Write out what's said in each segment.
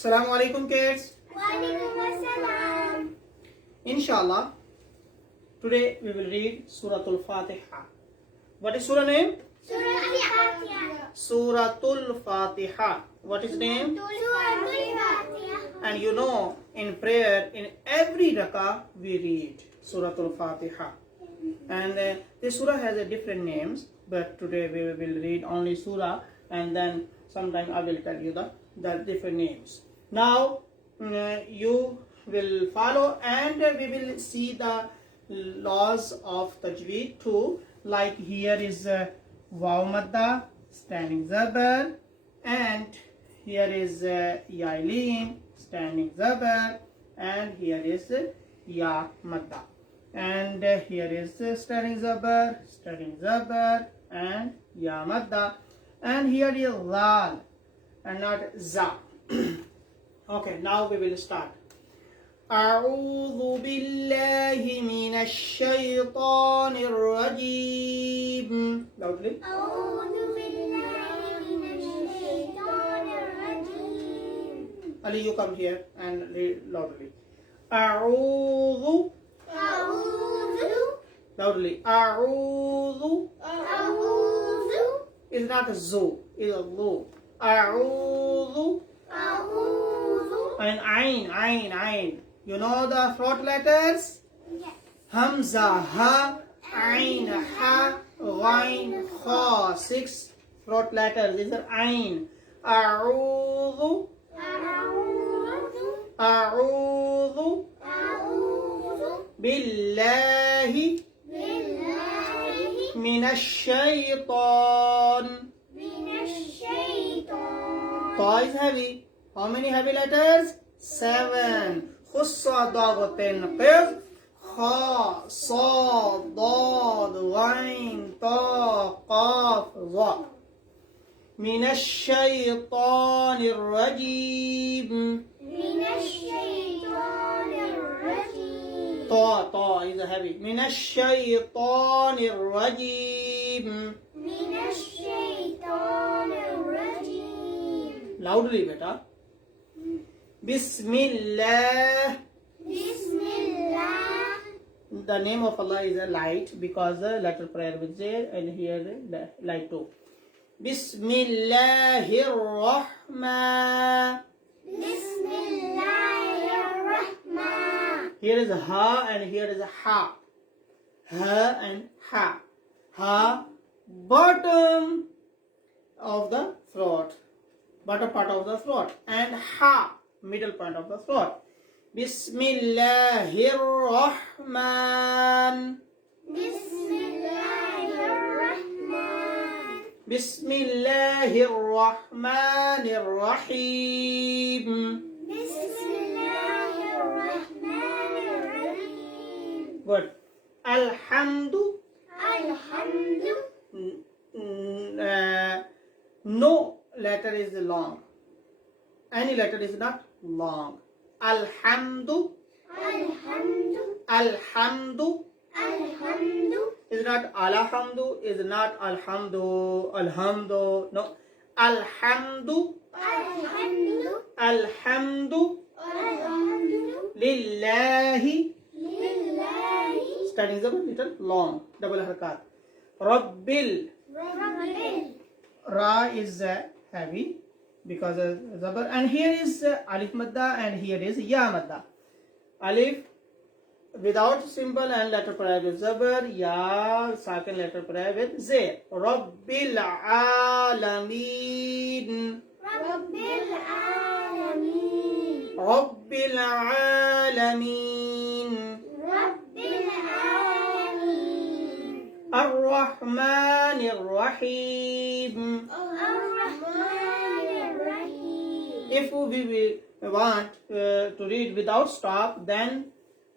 Assalamu alaikum kids. Walaikum assalam. Inshallah, today we will read Suratul Fatiha. What is surah name? Surah Al-Fatiha. Suratul Fatiha. What is name? Surah Al-Fatiha. And you know, in prayer, in every rakah, we read Suratul Fatiha. And this surah has a different names, but today we will read only surah, and then sometime I will tell you the different names. Now you will follow, and we will see the laws of tajweed too. Like here is waw madda, standing zabar, and here is yailin, standing zabar, and here is ya madda, and here is standing zabar, and ya madda, and here is lal and not za. Okay, now we will start. أعوذ بالله من الشيطان الرجيم. Loudly. أعوذ بالله من الشيطان الرجيم. Ali, you come here and read loudly. أعوذ. أعوذ. Loudly. أعوذ. أعوذ. It's not a zo, it's a lo. أعوذ. أعوذ. And ain. You know the throat letters? Yes. Hamza, ha, ain, ha, ghain, kha. 6 throat letters. These are ain. A'udhu, أعوذ. a'udhu, أعوذ billahi, بالله minash shaitan. من الشيطان. Ta is heavy. How many heavy letters? 7. Khussa, dagotin, qif, kha, sa, dad, ghain, ta, qaf, za. من الشيطان الرجيم. من الشيطان الرجيم. Ta is heavy. من الشيطان الرجيم. من الشيطان الرجيم. Loudly, beta. Bismillah. بسم الله. The name of Allah is a light because the letter prayer was there, and here the light too. Bismillahirrahman. بسم الله الرحمن. Here is a ha and here is a ha. Ha and ha. Ha, bottom of the throat. Bottom part of the throat. And ha, middle part of the throat. Bismillahirrahman. بسم الله الرحمن. Bismillahirrahmanirrahim. بسم الله الرحمن الرحيم. Good. Alhamdu. الحمد. No letter is long. Any letter is not long. Alhamdu. الحمد. Alhamdu الحمد. is not alhamdu, is not alhamdu, alhamdu. No. Alhamdu. الحمد. Alhamdu الحمد lillahi. لله Studying is a little long. Double harakat. Rabbil. رب Ra is heavy because of zabar, and here is alif madda, and here is ya madda. Alif without symbol and letter pair with zabar, ya second letter pair with zay. Rabbil alameen. رب العالمين. Rabbil alameen. رب العالمين. Ar-Rahmanir Rahim. الرحمن الرحيم. If we want to read without stop, then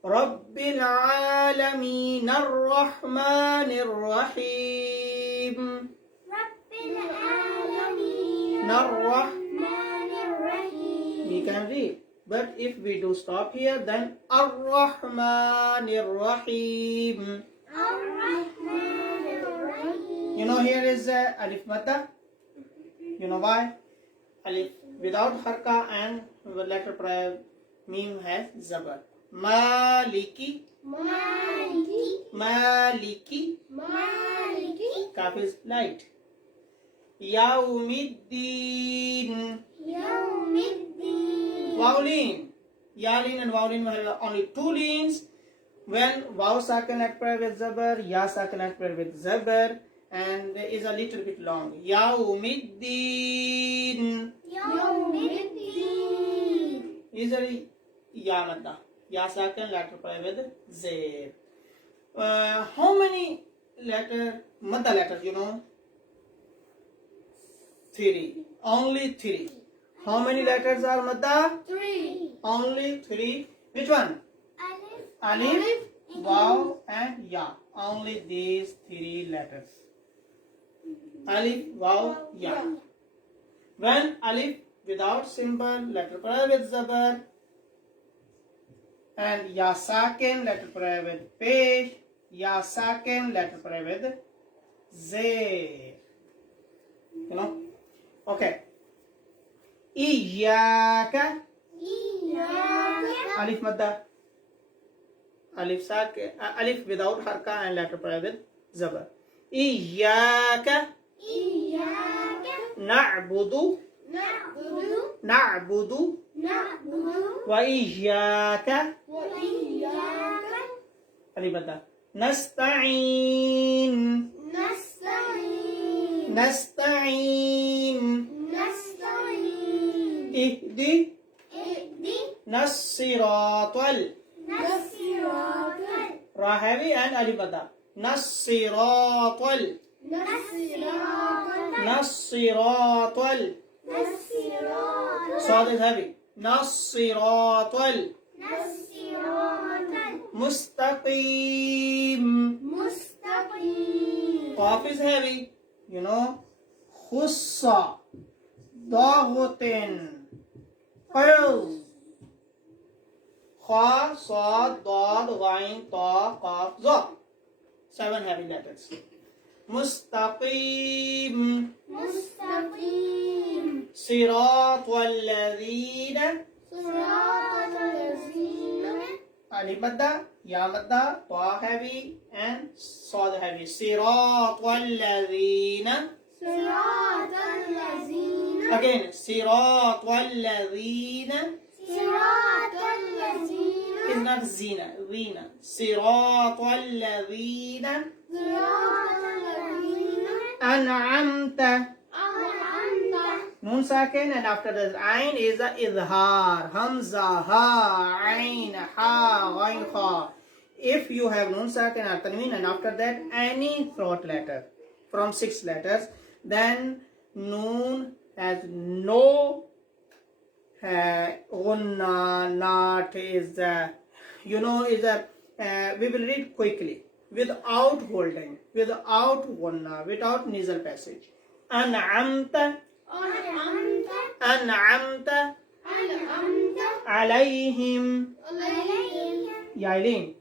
Rabbil Alameen Ar-Rahmanir Rahim. رب العالمين. Narrah. الرحمن الرحيم. We can read. But if we do stop here, then Ar-Rahmanir Rahim. الرحمن الرحيم. You know here is alif madda. You know why? alif without harka and the letter prior meme has zabar. Maliki, Maliki, maliki, Maliki, kaf is light. Yawmiddin, Yawmiddin, Vowlin. Yalin and Vowlin have only two leans. When Vaw sakin at prayer with Zabar, Ya sakin at prayer with Zabar, and it is a little bit long. Yawmiddin. Yawmiddin, Usually Ya madda. Ya sakin letter prayer with Zair. How many madda letters, you know? 3. Only 3. How many letters are madda? 3. Only 3. Which one? Alif, Waw and Ya. Only these 3 letters. Alif, Waw, Ya. When Alif without symbol, letter prayer with Zabar, and Ya sakin, letter prayer with Pesh, Ya sakin, letter prayer with Zair. You know? Okay. Iyaka, Iyaka, Alif madda. Alif without harka and letter prayer with zabar. Iyaka Iyaka, na'budu Na'budu, wa iyaka wa Iyaka, alif madda. Nasta'in Nasta'in, ihdi Ihdi, nas-siratal Nasiratal, ra heavy and alif madda. Nas-siratal Nasiratal, Sad is heavy. Nas-siratal Nasiratal, mustaqim. Mustaqim, Qaf is heavy. You know. Khussa. Daghutin. Qirz. Kha, Sad, Dad, Ghain, Ta, Qaf, Za. 7 heavy letters. Mustaqim. Mustaqim, صراط الذين Siratal Lazina, alif madda, ya madda, ta heavy and sad heavy. صراط الذين Siratal Lazina, again صراط الذين Siratal Lazina, is not zina, zina. صراط الذين Siratal Lazina, أنعمت An'amta, Nun sakin and after the ain is a idhar. Hamza, ha, ain, ha, ghain, kha. If you have nun sakin or tanween and after that any throat letter from 6 letters, then noon has no gunna, not is we will read quickly without holding, without gunna, without nasal passage. An'amta, An'amta, an'amta An'amta, alayhim. alayhim, Yailin.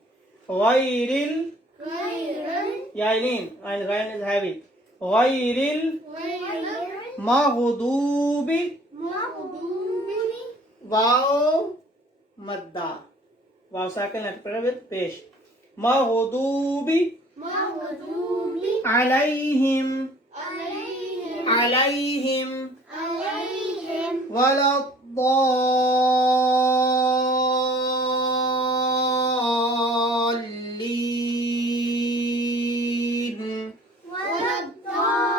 Ghayril, Ghayril, Yailin, and ghain is heavy. Ghayril Ghayril, maghdubi, Maghdubi, Waw madda. Waw sakin letter with pesh. Maghdubi Maghdubi, alayhim, alayhim, alayhim alayhim, waladdallin. waladdallin.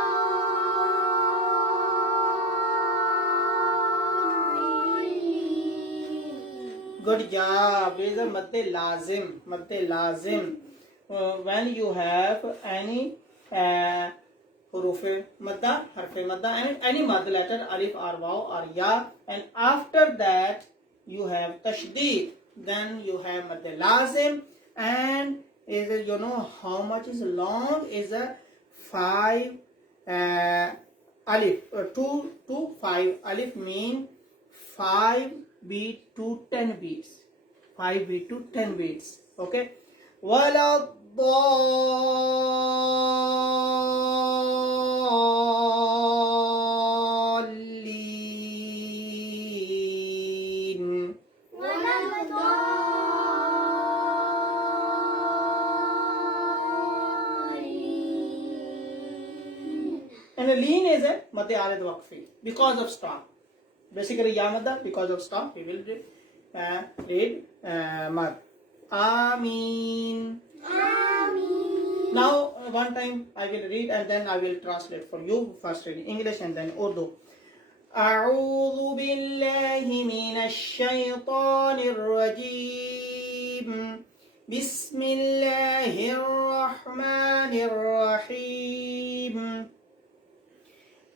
Good job. It is a madde lazim. Madde lazim. When you have any hurufe madda, harfe madda, and any mad letter, alif or waw or ya, and after that you have tashdid, then you have madde lazim, and is it, you know how much is long? Is a 5 alif, 2 to 5 alif mean 5 beat to 10 beats. 5 beat to 10 beats. Okay. Mate Arid Waqfi because of stop. Basically, Yamada, because of stop, we will read Mad. Ameen. Ameen. Now, one time I will read and then I will translate for you. First read English and then Urdu. أعوذ بالله من الشيطان الرجيم بسم الله الرحمن الرحيم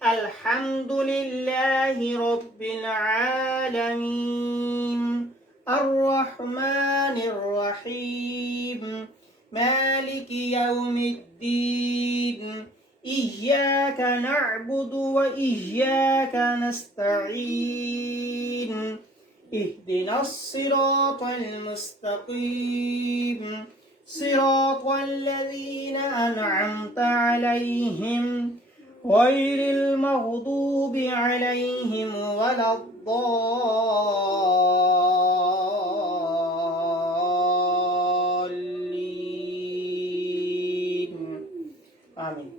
الحمد لله رب العالمين الرحمن الرحيم مالك يوم الدين إياك نعبد وإياك نستعين اهدنا الصراط المستقيم صراط الذين أنعمت عليهم غير المغضوب عليهم ولا الضالين آمين.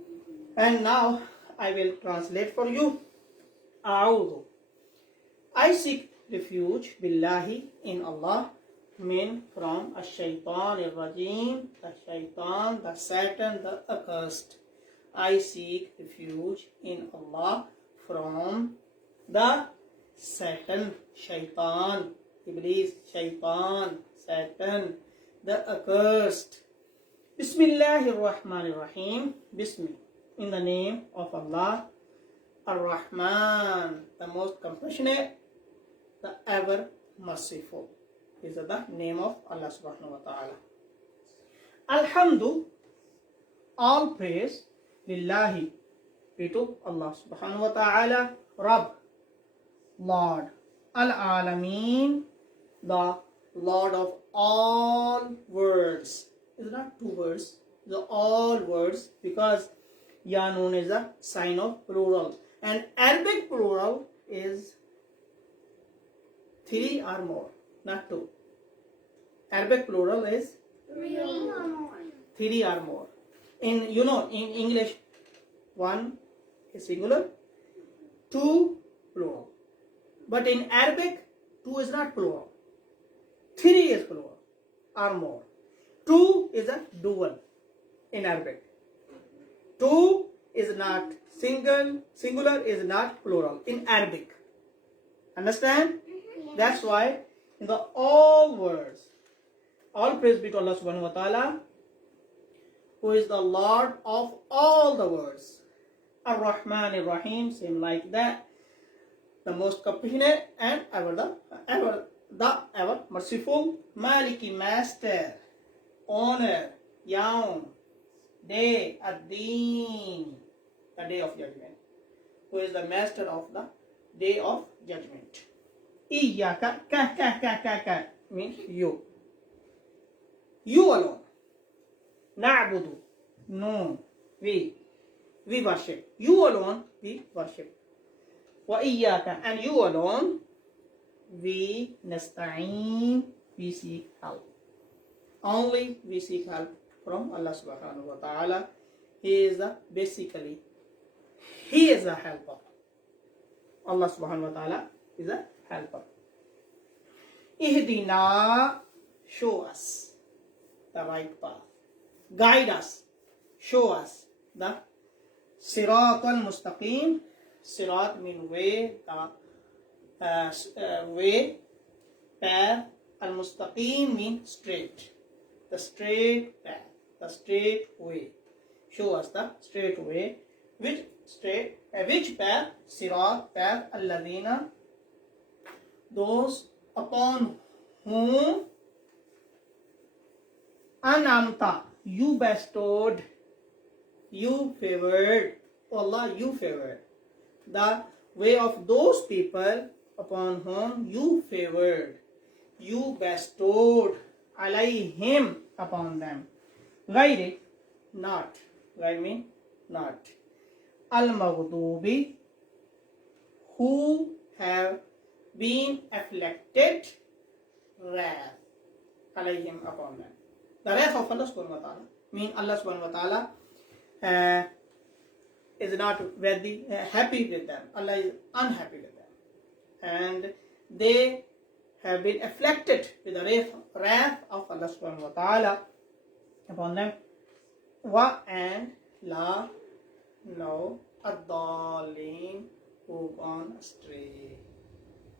And now I will translate for you. أعوذ, I seek refuge billahi in Allah, min from ash-shaytan ar-rajim, the shaitan, the Satan, the accursed. I seek refuge in Allah from the Satan, shaitan, Iblis, shaitan, Satan, the accursed. Bismillahir Rahmanir Rahim. Bismillah, in the name of Allah, Ar-Rahman, the most compassionate, the ever merciful. Is the name of Allah subhanahu wa ta'ala. Alhamdu, all praise, lillahi, be to Allah subhanahu wa ta'ala, Rabb, Lord, al-alameen, the Lord of all words. It's not two words, the all words, because ya known is a sign of plural, and Arabic plural is 3 or more, not 2. Arabic plural is 3 or more. 3 or more. In in English, 1 is singular, 2 plural. But in Arabic, 2 is not plural. 3 is plural or more. 2 is a dual in Arabic. 2 is not singular is not plural in Arabic. Understand? That's why in the all words, all praise be to Allah subhanahu wa ta'ala, who is the Lord of all the words. Ar-Rahman Ar-Rahim, same like that, the most compassionate and ever merciful. Maliki, master, owner, Yaum, day, ad-Deen, the day of judgment, who is the master of the day of judgment. Iyaka, ka means you. You alone. Na'budu, no, we worship. You alone, we worship. Wa iyaka, and you alone, we nasta'een, we seek help. Only we seek help from Allah subhanahu wa ta'ala. He is a helper. Allah subhanahu wa ta'ala is a helper. Ihdina, show us the right path. Guide us, show us the Sirat al-Mustaqim. Sirat means way, way, path. Al-Mustaqim means straight. The straight path, the straight way. Show us the straight way. Which path? Sirat, path, alladhina, those upon whom anamta, you bestowed, you favored, Allah, you favored. The way of those people upon whom you favored, you bestowed, alayhim, upon them. Ghairi, not. Ghairi mean not. Al-Maghdubi, who have been afflicted, wrath, alayhim, upon them. The wrath of Allah subhanahu wa ta'ala mean Allah subhanahu wa ta'ala is not very happy with them. Allah is unhappy with them. And they have been afflicted with the wrath of Allah subhanahu wa ta'ala upon them. Wa and la no ad-dallin, who gone astray,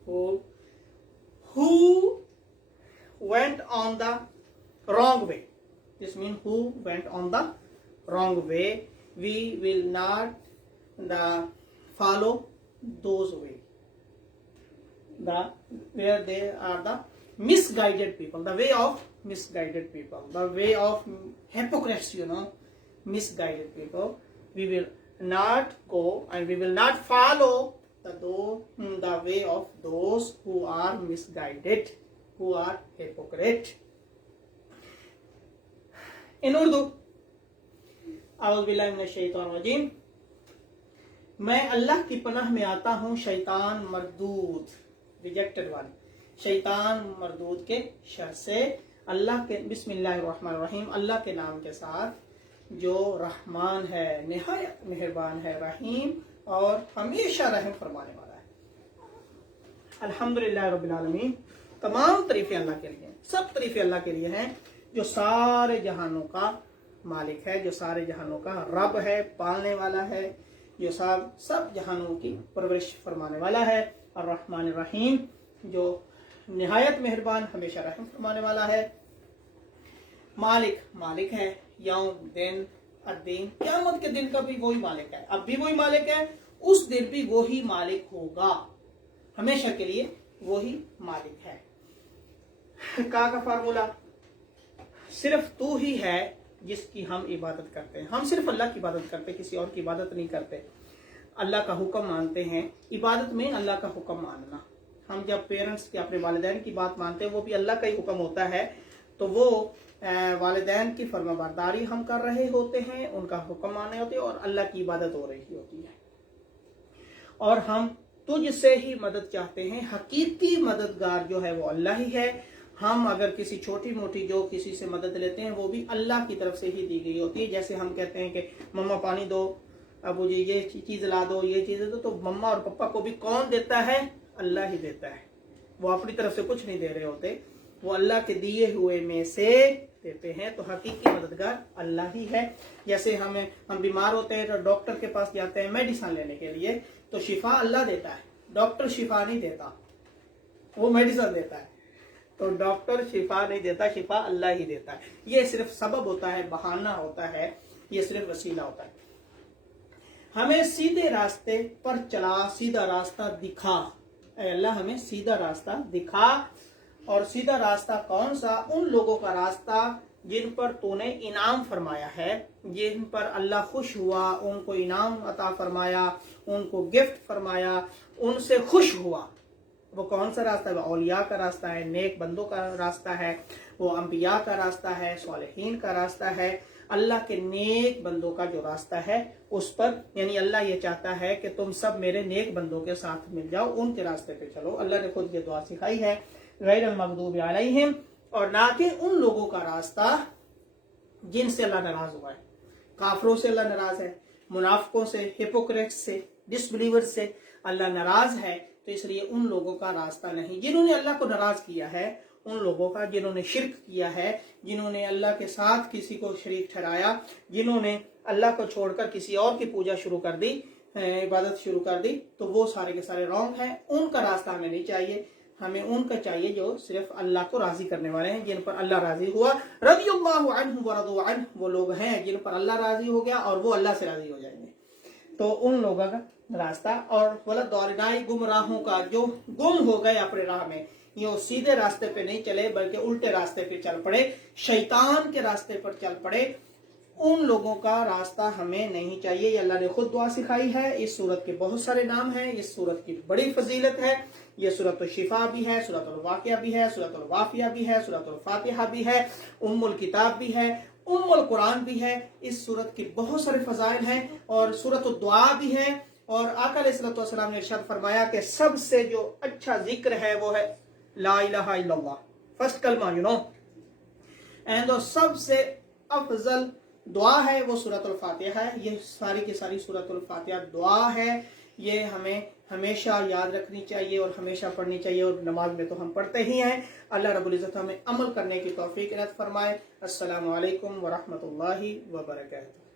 who went on the wrong way. This means who went on the wrong way. We will not follow those ways. Where they are the misguided people, the way of misguided people, the way of hypocrites, misguided people. We will not go and we will not follow the way of those who are misguided, who are hypocrite. In Urdu, أعوذ باللہ من الشیطان الرجیم. میں اللہ کی پناہ میں آتا ہوں شیطان مردود، ریجیکٹڈ والے شیطان مردود کے شر سے. اللہ کے بسم اللہ الرحمن الرحیم، اللہ کے نام کے ساتھ جو رحمان ہے، نہایت مہربان ہے، رحیم اور ہمیشہ رحم فرمانے والا ہے. الحمدللہ رب العالمین. تمام تعریفیں اللہ کے لیے، سب تعریفیں اللہ کے لیے ہیں جو سارے جہانوں کا مالک ہے، جو سارے جہانوں کا رب ہے، پالنے والا ہے، جو سب جہانوں کی پرورش فرمانے والا ہے. الرحمن الرحیم، جو نہایت مہربان ہمیشہ رحم فرمانے والا ہے. مالک ہے، یوم دن الدین، قیامت کے دن کا بھی وہی مالک ہے، اب بھی وہی مالک ہے، اس دن بھی وہی مالک ہوگا، ہمیشہ کے لیے وہی مالک ہے. کا فارمولا صرف تو ہی ہے جس کی ہم عبادت کرتے ہیں. ہم صرف اللہ کی عبادت کرتے ہیں، کسی اور کی عبادت نہیں کرتے. اللہ کا حکم مانتے ہیں. عبادت میں اللہ کا حکم ماننا. ہم جب پیرنٹس کے اپنے والدین کی بات مانتے ہیں، وہ بھی اللہ کا ہی حکم ہوتا ہے، تو وہ والدین کی فرما برداری ہم کر رہے ہوتے ہیں، ان کا حکم مانے ہوتے ہیں اور اللہ کی عبادت ہو رہی ہوتی ہے. اور ہم تجھ سے ہی مدد چاہتے ہیں. حقیقی مددگار جو ہے وہ اللہ ہی ہے. ہم اگر کسی چھوٹی موٹی جو کسی سے مدد لیتے ہیں وہ بھی اللہ کی طرف سے ہی دی گئی ہوتی ہے. جیسے ہم کہتے ہیں کہ مما پانی دو، ابو جی یہ چیز لا دو، یہ چیز دو، تو مما اور پپا کو بھی کون دیتا ہے؟ اللہ ہی دیتا ہے. وہ اپنی طرف سے کچھ نہیں دے رہے ہوتے، وہ اللہ کے دیے ہوئے میں سے دیتے ہیں. تو حقیقی مددگار اللہ ہی ہے. جیسے ہم بیمار ہوتے ہیں تو ڈاکٹر کے پاس جاتے ہیں میڈیسن لینے کے لیے، تو شفا اللہ دیتا ہے، ڈاکٹر شفا نہیں دیتا، وہ میڈیسن دیتا ہے. تو ڈاکٹر شفا نہیں دیتا، شفا اللہ ہی دیتا ہے. یہ صرف سبب ہوتا ہے، بہانہ ہوتا ہے، یہ صرف وسیلہ ہوتا ہے. ہمیں سیدھے راستے پر چلا، سیدھا راستہ دکھا. اے اللہ ہمیں سیدھا راستہ دکھا. اور سیدھا راستہ کون سا؟ ان لوگوں کا راستہ جن پر تو نے انعام فرمایا ہے، جن پر اللہ خوش ہوا، ان کو انعام عطا فرمایا، ان کو گفٹ فرمایا، ان سے خوش ہوا. وہ کون سا راستہ ہے؟ وہ اولیاء کا راستہ ہے، نیک بندوں کا راستہ ہے، وہ انبیاء کا راستہ ہے، صالحین کا راستہ ہے. اللہ کے نیک بندوں کا جو راستہ ہے اس پر، یعنی اللہ یہ چاہتا ہے کہ تم سب میرے نیک بندوں کے ساتھ مل جاؤ، ان کے راستے پہ چلو. اللہ نے خود یہ دعا سکھائی ہے، غیر المغضوب علیہم، اور نہ کہ ان لوگوں کا راستہ جن سے اللہ ناراض ہوا ہے. کافروں سے اللہ ناراض ہے، منافقوں سے، ہپوکریٹس سے، ڈس بلیور سے اللہ ناراض ہے. تو اس لیے ان لوگوں کا راستہ نہیں جنہوں نے اللہ کو ناراض کیا ہے، ان لوگوں کا جنہوں نے شرک کیا ہے، جنہوں نے اللہ کے ساتھ کسی کو شریک ٹھہرایا، جنہوں نے اللہ کو چھوڑ کر کسی اور کی پوجا شروع کر دی، عبادت شروع کر دی، تو وہ سارے کے سارے رانگ ہیں. ان کا راستہ ہمیں نہیں چاہیے. ہمیں ان کا چاہیے جو صرف اللہ کو راضی کرنے والے ہیں، جن پر اللہ راضی ہوا. رضی اللہ عنہ ورضوا عنہ، وہ لوگ ہیں جن پر اللہ راضی ہو گیا اور وہ اللہ سے راضی ہو جائیں گے. تو ان لوگوں کا راستہ. اور ولدالدائی، گمراہوں کا جو گم ہو گئے اپنے راہ میں، یہ سیدھے راستے پہ نہیں چلے بلکہ الٹے راستے پہ چل پڑے، شیطان کے راستے پر چل پڑے، ان لوگوں کا راستہ ہمیں نہیں چاہیے. یہ اللہ نے خود دعا سکھائی ہے. اس سورت کے بہت سارے نام ہیں، اس سورت کی بڑی فضیلت ہے. یہ سورت الشفا بھی ہے، سورت الواقعہ بھی ہے، سورت الوافیہ بھی ہے، سورت الفاتحہ بھی ہے، ام الکتاب بھی ہے، ام القرآن بھی ہے. اس سورت کی بہت سارے فضائل ہیں. اور سورت الدعا بھی ہے. اور آقا علیہ الصلوۃ والسلام نے ارشاد فرمایا کہ سب سے جو اچھا ذکر ہے وہ ہے لا الہ الا اللہ، فرسٹ کلمہ، اینڈ سب سے افضل دعا ہے وہ سورۃ الفاتحہ ہے. یہ ساری کی ساری سورۃ الفاتحہ دعا ہے. یہ ہمیں ہمیشہ یاد رکھنی چاہیے اور ہمیشہ پڑھنی چاہیے, اور نماز میں تو ہم پڑھتے ہی ہیں. اللہ رب العزت ہمیں عمل کرنے کی توفیق عنایت فرمائے. السلام علیکم ورحمۃ اللہ وبرکاتہ.